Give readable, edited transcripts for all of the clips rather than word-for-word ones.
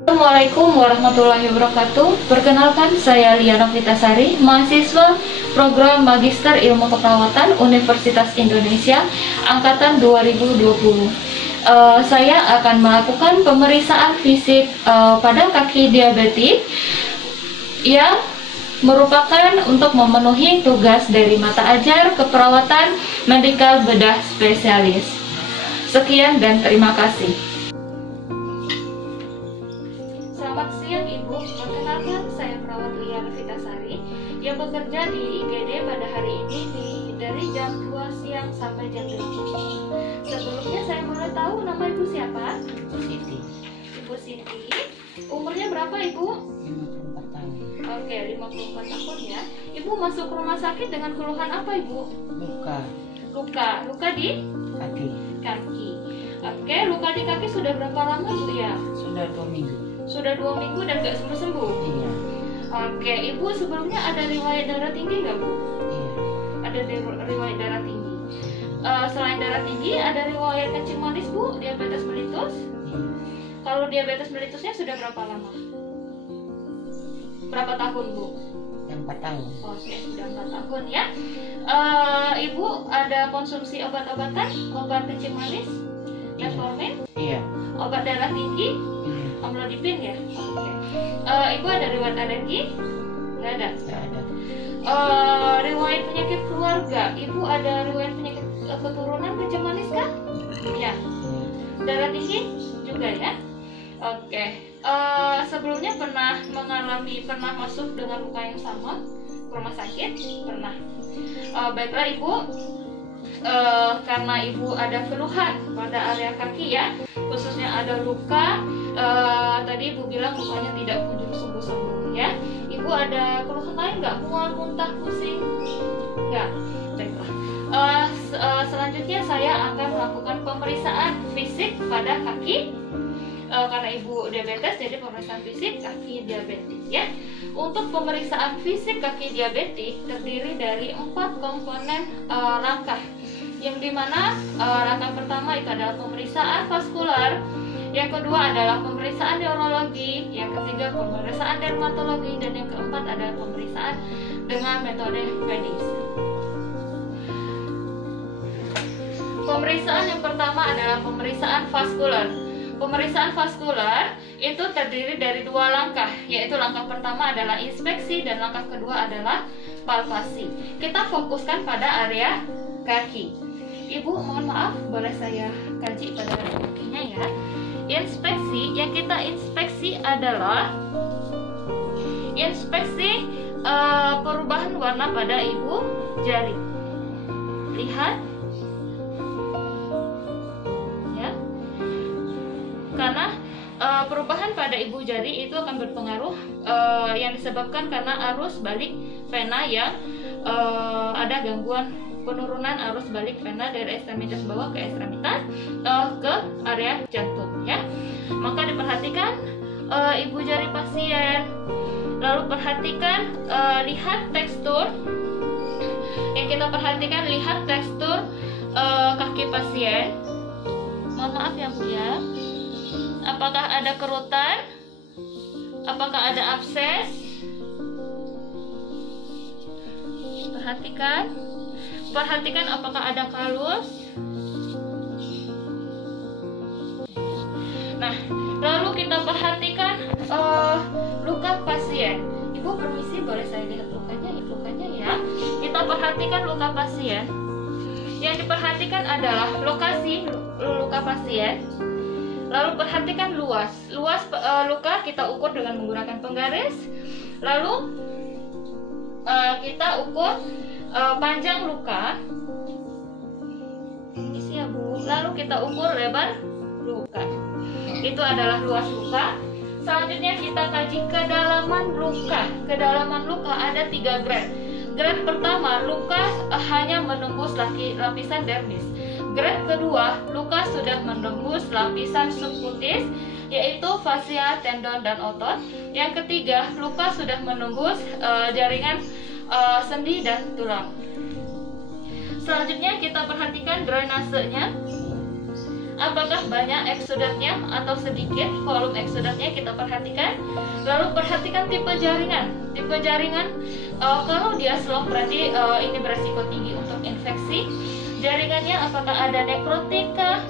Assalamualaikum warahmatullahi wabarakatuh. Perkenalkan, saya Liana Vitasari, mahasiswa program Magister Ilmu Keperawatan Universitas Indonesia Angkatan 2020. Saya akan melakukan pemeriksaan fisik pada kaki diabetik yang merupakan untuk memenuhi tugas dari mata ajar keperawatan medikal bedah spesialis. Sekian dan terima kasih. Selamat siang Ibu, perkenalkan saya perawat Liana Vitasari yang bekerja di IGD pada hari ini dari jam 2 siang sampai jam 5. Sebelumnya saya boleh tahu nama Ibu siapa? Ibu Siti. Ibu Siti. Umurnya berapa Ibu? 54 tahun. Oke, 54 tahun ya. Ibu masuk rumah sakit dengan keluhan apa Ibu? Luka di Kaki. kaki. Oke, luka di kaki sudah berapa lama Bu ya? Sudah 2 minggu. Sudah 2 minggu dan gak sembuh-sembuh? Iya. Oke, Ibu sebelumnya ada riwayat darah tinggi nggak Bu? Iya. Ada riwayat darah tinggi. Selain darah tinggi, ada riwayat kencing manis Bu, diabetes mellitus? Iya. Kalau diabetes mellitusnya sudah berapa lama? Berapa tahun Bu? 4 tahun. Oke, sudah 4 tahun ya. Ibu ada konsumsi obat-obatan, obat kencing manis, metformin, Iya. obat darah tinggi, Iya. amlodipin ya. Oke. Ibu ada riwayat alergi? Nggak ada. Tidak ada. Riwayat penyakit keluarga, Ibu ada riwayat penyakit keturunan kencing manis kah? Ya. Iya. Darah tinggi juga ya. Oke. Sebelumnya pernah masuk dengan luka yang sama ke rumah sakit? Pernah. Baiklah Ibu, karena Ibu ada keluhan pada area kaki ya, khususnya ada luka. Tadi Ibu bilang lukanya tidak kunjung sembuh-sembuh ya. Ibu ada keluhan lain nggak? Mual, muntah, pusing? Nggak. Baiklah. Selanjutnya saya akan melakukan pemeriksaan fisik pada kaki. Karena Ibu diabetes, jadi pemeriksaan fisik kaki diabetik ya. Untuk pemeriksaan fisik kaki diabetik terdiri dari 4 komponen langkah, yang dimana langkah pertama itu adalah pemeriksaan vaskular, yang kedua adalah pemeriksaan neurologi, yang ketiga pemeriksaan dermatologi, dan yang keempat adalah pemeriksaan dengan metode medis. Pemeriksaan yang pertama adalah pemeriksaan vaskular. Pemeriksaan vaskular itu terdiri dari 2 langkah, yaitu langkah pertama adalah inspeksi dan langkah kedua adalah palpasi. Kita fokuskan pada area kaki. Ibu mohon maaf, boleh saya kaji pada area kakinya ya. Inspeksi, yang kita inspeksi adalah inspeksi perubahan warna pada Ibu jari. Lihat ya, karena perubahan pada Ibu jari itu akan berpengaruh yang disebabkan karena arus balik vena yang ada gangguan penurunan arus balik vena dari ekstremitas bawah ke ekstremitas ke area jantung ya. Maka diperhatikan Ibu jari pasien, lalu perhatikan lihat tekstur. Yang kita perhatikan, lihat tekstur kaki pasien. Mohon maaf ya Bu ya. Apakah ada kerutan? Apakah ada abses? Perhatikan apakah ada kalus. Nah, lalu kita perhatikan luka pasien. Ibu permisi, boleh saya lihat lukanya ya. Kita perhatikan luka pasien. Yang diperhatikan adalah lokasi luka pasien. Lalu perhatikan luas luka kita ukur dengan menggunakan penggaris. Lalu kita ukur panjang luka. Isi ya Bu. Lalu kita ukur lebar luka. Itu adalah luas luka. Selanjutnya kita kaji kedalaman luka. Kedalaman luka ada 3 grade. Grade pertama, luka hanya menembus lapisan dermis. Grade kedua, luka sudah menembus lapisan subkutis, yaitu fascia, tendon, dan otot. Yang ketiga, luka sudah menembus jaringan sendi dan tulang. Selanjutnya kita perhatikan drainasenya. apakah banyak eksudatnya atau sedikit volume eksudatnya, kita perhatikan. Lalu perhatikan tipe jaringan. Tipe jaringan kalau dia slop berarti ini beresiko tinggi untuk infeksi. Jaringannya apakah ada nekrotik kah?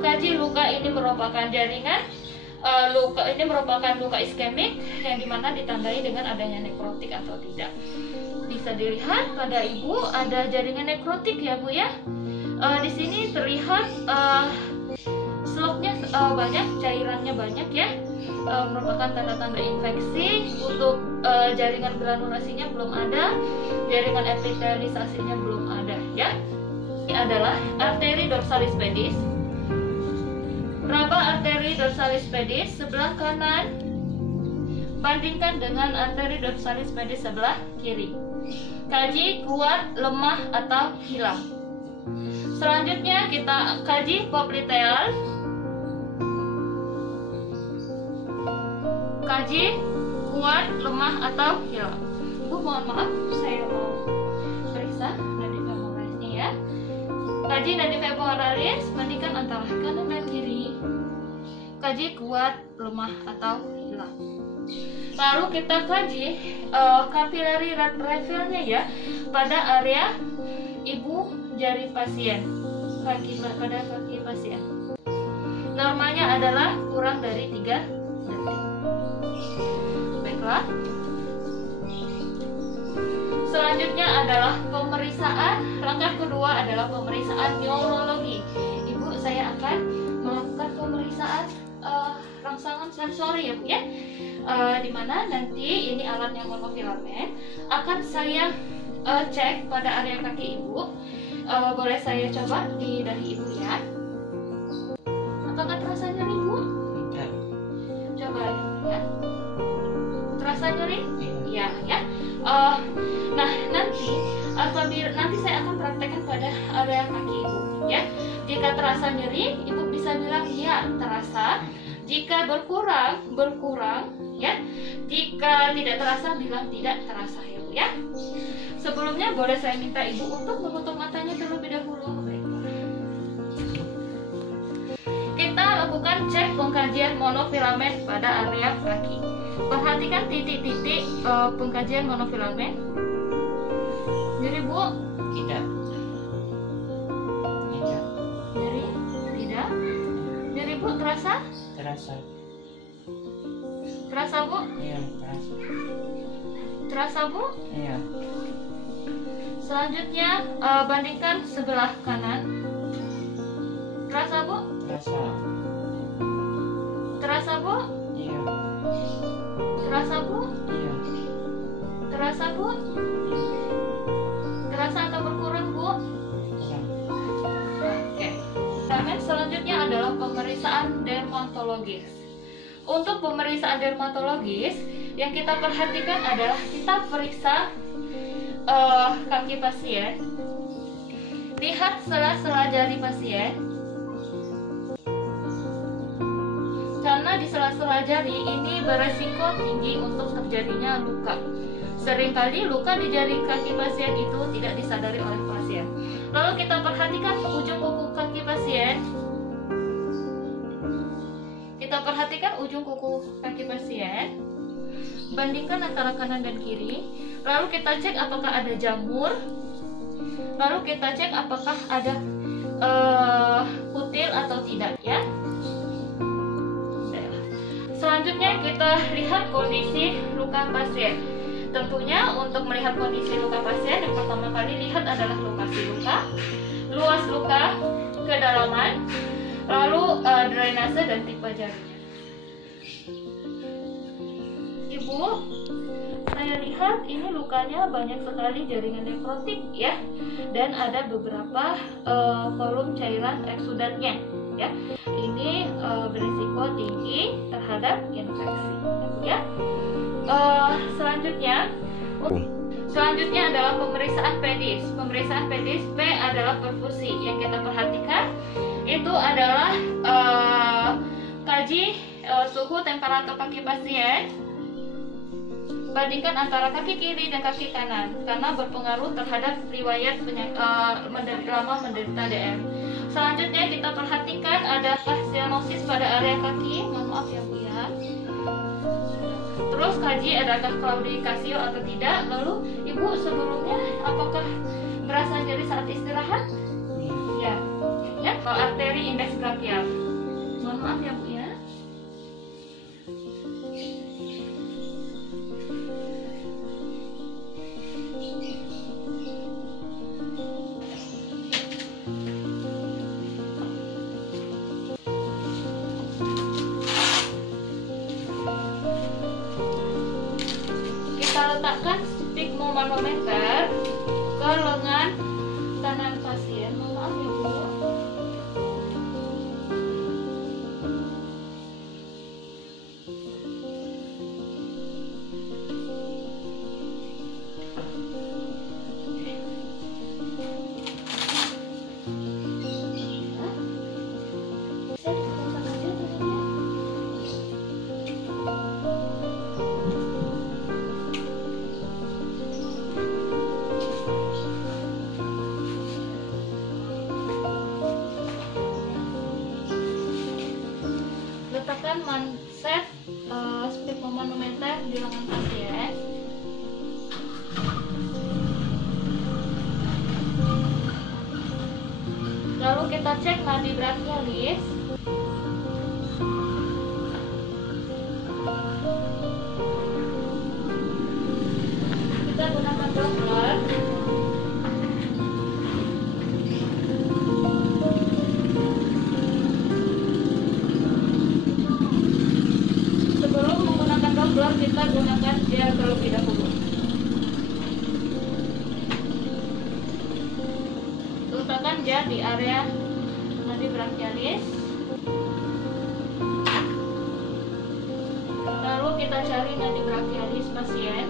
Kaji luka ini merupakan jaringan luka ini merupakan luka iskemik yang dimana ditandai dengan adanya nekrotik atau tidak. Bisa dilihat pada ibu ada jaringan nekrotik ya Bu ya. Di sini terlihat slopnya banyak, cairannya banyak ya, merupakan tanda-tanda infeksi. Untuk jaringan granulasinya belum ada, jaringan epitelisasinya belum ada ya. Ini adalah arteri dorsalis pedis. Raba arteri dorsalis pedis sebelah kanan bandingkan dengan arteri dorsalis pedis sebelah kiri. Kaji kuat, lemah atau hilang. Selanjutnya kita kaji popliteal. Kaji kuat, lemah atau hilang. Bu, mohon maaf, saya mau periksa nadi femoralisnya ya. Kaji nadi femoralis bandingkan antara kanan dan kiri. Kaji kuat, lemah atau hilang. Lalu kita kaji capillary red reveal-nya ya pada area ibu jari pasien, pada kaki pasien. Normanya adalah kurang dari 3 detik. Baiklah. Selanjutnya adalah pemeriksaan. Langkah kedua adalah pemeriksaan neurologi. Ibu, saya akan melakukan pemeriksaan rangsangan sensori ya Bu ya. Dimana nanti ini alatnya monofilamen akan saya cek pada area kaki ibu. Boleh saya coba di dahi ibu ya. Apakah terasa nyeri Bu? Tidak. Coba ya. Terasa nyeri? Iya ya. Nah nanti saya akan praktekkan pada area kaki ibu ya. Jika terasa nyeri, ibu bisa bilang ya terasa. Jika berkurang ya. Jika tidak terasa, bilang tidak terasa ya Bu ya. Sebelumnya boleh saya minta ibu untuk menutup matanya terlebih dahulu. Kita lakukan cek pengkajian monofilamen pada area kaki. Perhatikan titik-titik pengkajian monofilamen. Jadi Bu, Tidak. Tidak. nyeri? Tidak. Nyeri Bu terasa? Terasa. Terasa Bu? Iya, terasa. Terasa Bu? Iya. Selanjutnya bandingkan sebelah kanan. Terasa Bu? Terasa. Terasa Bu? Iya. Terasa Bu? Iya. Terasa Bu? Terasa atau berkurang Bu? Iya. Oke. Selanjutnya adalah pemeriksaan dermatologis. Untuk pemeriksaan dermatologis yang kita perhatikan adalah kita periksa kaki pasien, lihat sela-sela jari pasien, karena di sela-sela jari ini beresiko tinggi untuk terjadinya luka. Seringkali luka di jari kaki pasien itu tidak disadari oleh pasien. Lalu kita perhatikan ujung kuku kaki pasien. Kita perhatikan ujung kuku kaki pasien. Bandingkan antara kanan dan kiri. Lalu kita cek apakah ada jamur. Lalu kita cek apakah ada kutil atau tidak ya. Selanjutnya kita lihat kondisi luka pasien. Tentunya untuk melihat kondisi luka pasien, yang pertama kali lihat adalah lokasi luka, luas luka, kedalaman, lalu drainase dan tipe jarinya. Ibu, saya lihat ini lukanya banyak sekali jaringan nekrotik ya, dan ada beberapa volume cairan eksudatnya ya. Ini berisiko tinggi terhadap infeksi ya. Selanjutnya adalah pemeriksaan pedis. Pemeriksaan pedis P adalah perfusi. Yang kita perhatikan itu adalah kaji suhu temperatur kaki pasien. Bandingkan antara kaki kiri dan kaki kanan karena berpengaruh terhadap riwayat lama menderita DM. Selanjutnya kita perhatikan adakah cyanosis pada area kaki. Mohon maaf ya Bu ya. Terus kaji adakah claudicatio atau tidak. Lalu Ibu sebelumnya apakah merasa nyeri saat istirahat? Ya. Ya, kalau arteri indeks brachial. Mohon maaf ya Bu ya. Kita letakkan sphygmomanometer ke lengan kanan pasien. Mohon maaf ya Bu. Bisa dipotong aja tangannya. Letakkan manset sphygmomanometer di lengan pasien. Lalu kita cek nadi brachialis. Kita gunakan Doppler. Sebelum menggunakan Doppler, kita gunakan gel terlebih dahulu. Letakkan gel di area nadi brachialis. Lalu kita cari nadi brachialis pasien.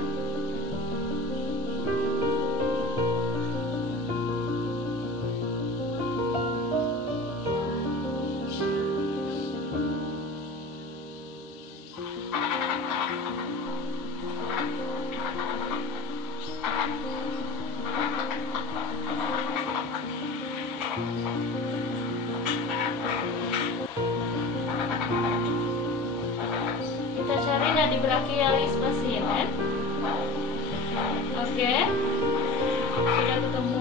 Kita cari nadi brachialis pasien. Oke, sudah ketemu.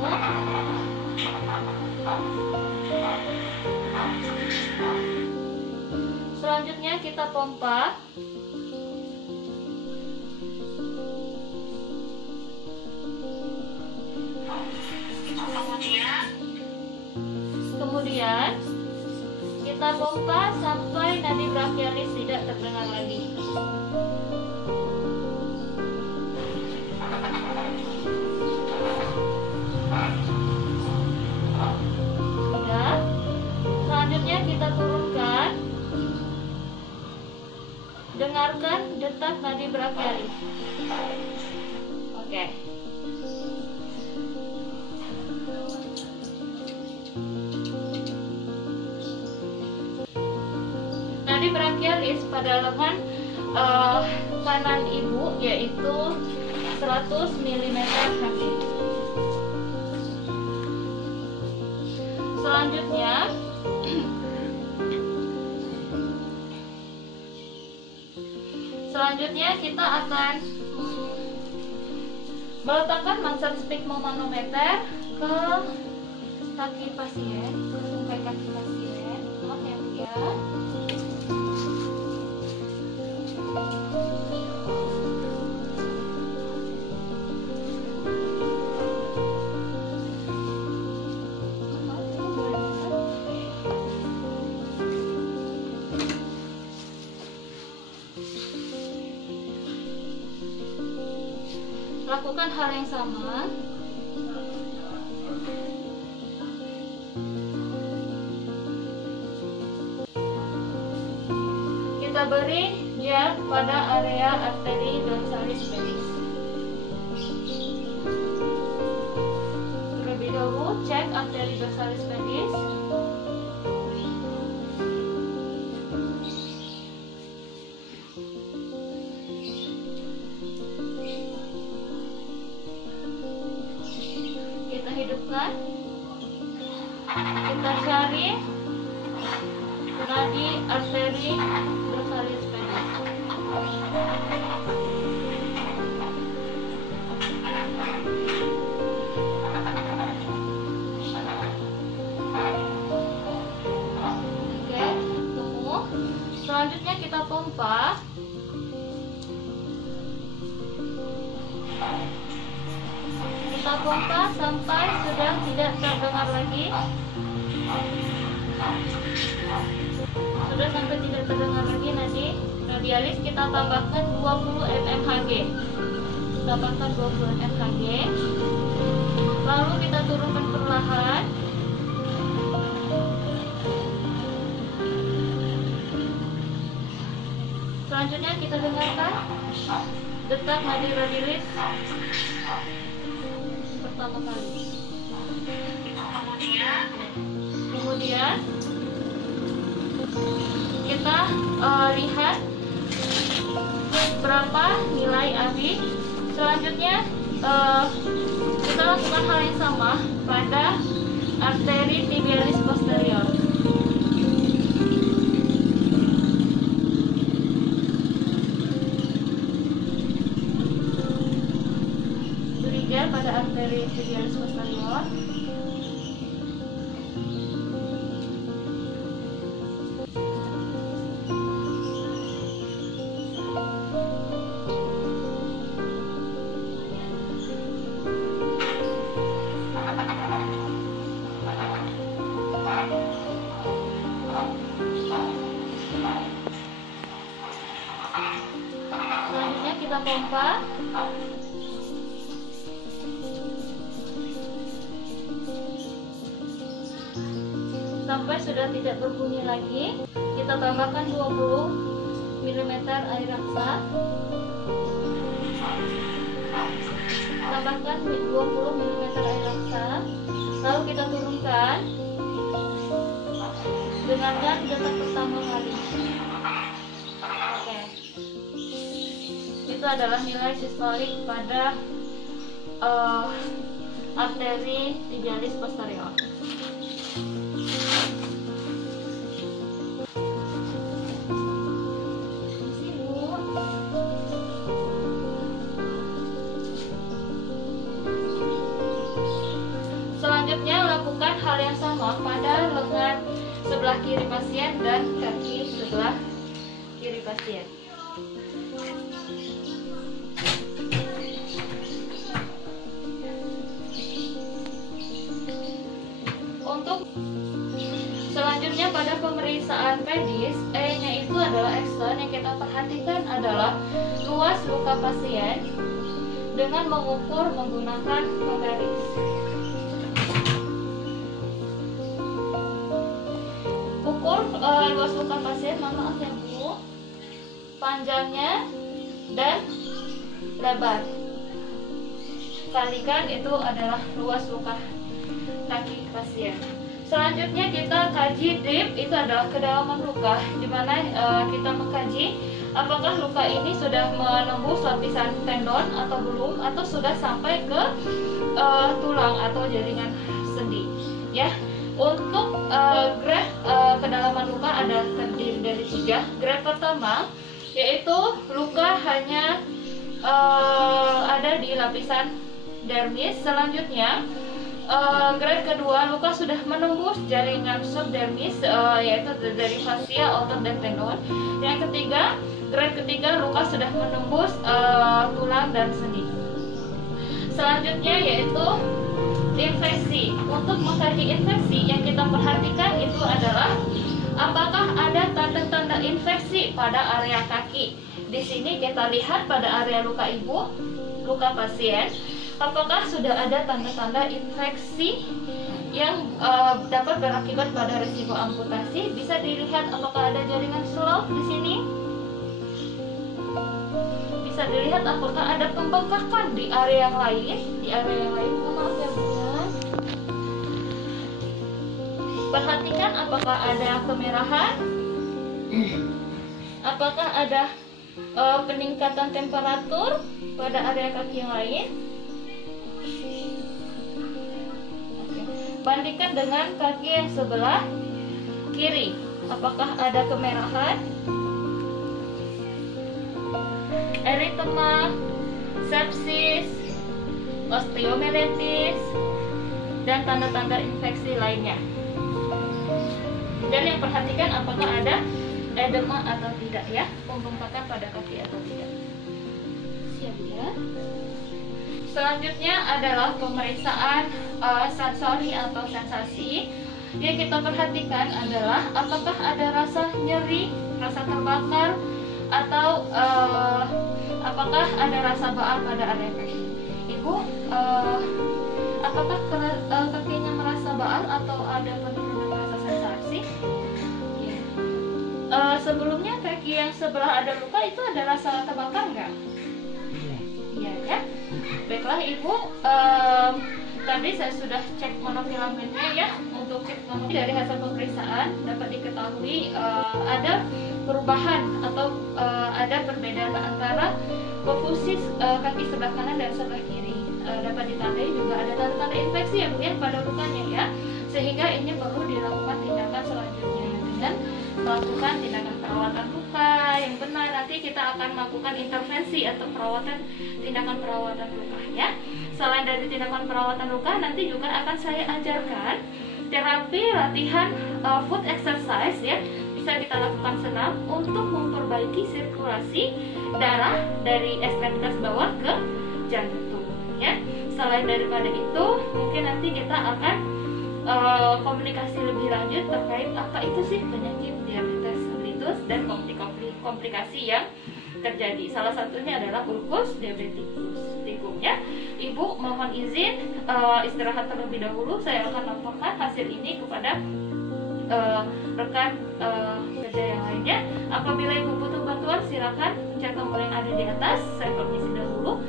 Selanjutnya kita pompa. Kemudian kita pompa sampai nadi brachialis tidak terdengar lagi. Sudah. Selanjutnya kita turunkan. Dengarkan detak nadi brachialis. Oke. Nadi brachialis pada lengan kanan ibu yaitu 100 mm Hg. Selanjutnya kita akan meletakkan manset sphygmomanometer ke kaki pasien, ke tungkai kaki pasien. Maaf ya Bu ya. Lakukan hal yang sama. Kita beri gel pada area arteri dorsalis pedis. Terlebih dahulu cek arteri dorsalis pedis. Kita hidupkan. Kita tertiary, nadi, arteri, dorsalis pedis. Oke, tunggu. Selanjutnya kita pompa. Kita pompa sampai sudah tidak terdengar lagi. Sudah sampai tidak terdengar lagi nadi radialis, kita tambahkan 20 mmHg. Tambahkan 20 mmHg. Lalu kita turunkan perlahan. Selanjutnya kita dengarkan detak nadi radialis pertama kali. Kemudian kita lihat berapa nilai AB. Selanjutnya kita lakukan hal yang sama pada arteri tibialis posterior. Berikan pada arteri tibialis posterior. Selanjutnya kita pompa. Sampai sudah tidak berbunyi lagi. Kita tambahkan 20 mm air raksa. Tambahkan 20 mm air raksa. Lalu kita turunkan. Dengarkan detak pertama kali. Oke. Itu adalah nilai sistolik pada arteri tibialis posterior. Selanjutnya lakukan hal yang sama pada lengan sebelah kiri pasien dan kaki sebelah kiri pasien. Untuk selanjutnya pada pemeriksaan pedis, E-nya itu adalah Exton. Yang kita perhatikan adalah luas luka pasien dengan mengukur menggunakan pembaris. Ukur luas luka pasien, maaf ya Bu, panjangnya dan lebar. Kalikan itu adalah luas luka kaki pasien. Selanjutnya kita kaji depth, itu adalah kedalaman luka, di mana kita mengkaji apakah luka ini sudah menembus lapisan tendon atau belum, atau sudah sampai ke tulang atau jaringan sendi. Ya, untuk grade kedalaman luka ada terdiri dari 3. Grade pertama yaitu luka hanya ada di lapisan dermis. Selanjutnya grade kedua, luka sudah menembus jaringan subdermis, yaitu dari fasia, otot, dan tendon. Yang ketiga, grade ketiga, luka sudah menembus tulang dan sendi. Selanjutnya yaitu infeksi. Untuk mengkaji infeksi, yang kita perhatikan itu adalah apakah ada tanda-tanda infeksi pada area kaki. Di sini kita lihat pada area luka ibu, luka pasien, apakah sudah ada tanda-tanda infeksi yang dapat berakibat pada risiko amputasi. Bisa dilihat apakah ada jaringan selop di sini. Bisa dilihat apakah ada pembengkakan di area yang lain. Maaf ya Bu. Perhatikan apakah ada kemerahan, apakah ada peningkatan temperatur pada area kaki yang lain. bandingkan dengan kaki yang sebelah kiri. Apakah ada kemerahan, eritema, sepsis, osteomyelitis, dan tanda-tanda infeksi lainnya. Dan yang perhatikan apakah ada edema atau tidak ya, pembengkakan pada kaki atau tidak. Siap ya. Selanjutnya adalah pemeriksaan sensori atau sensasi. Yang kita perhatikan adalah apakah ada rasa nyeri, rasa terbakar, atau apakah ada rasa baal pada area kaki. Ibu, apakah kakinya merasa baal atau ada penurunan rasa sensasi? Ya. Sebelumnya kaki yang sebelah ada luka itu ada rasa terbakar nggak? Iya ya. Baiklah Ibu, tadi saya sudah cek monofilamennya ya. Untuk cek monofilamen dari hasil pemeriksaan dapat diketahui ada perubahan atau ada perbedaan antara perfusi kaki sebelah kanan dan sebelah kiri. Dapat ditandai juga ada tanda-tanda infeksi yang mungkin pada lukanya ya, sehingga ini perlu dilakukan tindakan selanjutnya dengan melakukan tindakan perawatan luka yang benar. Nanti kita akan melakukan intervensi atau tindakan perawatan luka ya. Selain dari tindakan perawatan luka, nanti juga akan saya ajarkan terapi latihan foot exercise ya. Bisa kita lakukan senam untuk memperbaiki sirkulasi darah dari ekstremitas bawah ke jantung ya. Selain daripada itu, mungkin nanti kita akan komunikasi lebih lanjut terkait apa itu sih penyakit diabetes mellitus dan komplikasi yang terjadi. Salah satunya adalah ulcus diabeticus ya. Ibu mohon izin istirahat terlebih dahulu. Saya akan laporkan hasil ini kepada rekan kerja yang lainnya. Apabila Ibu butuh bantuan, silakan pencet tombol yang ada di atas. Saya permisi dahulu.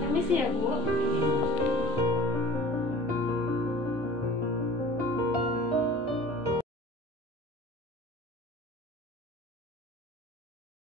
Permisi ya Bu.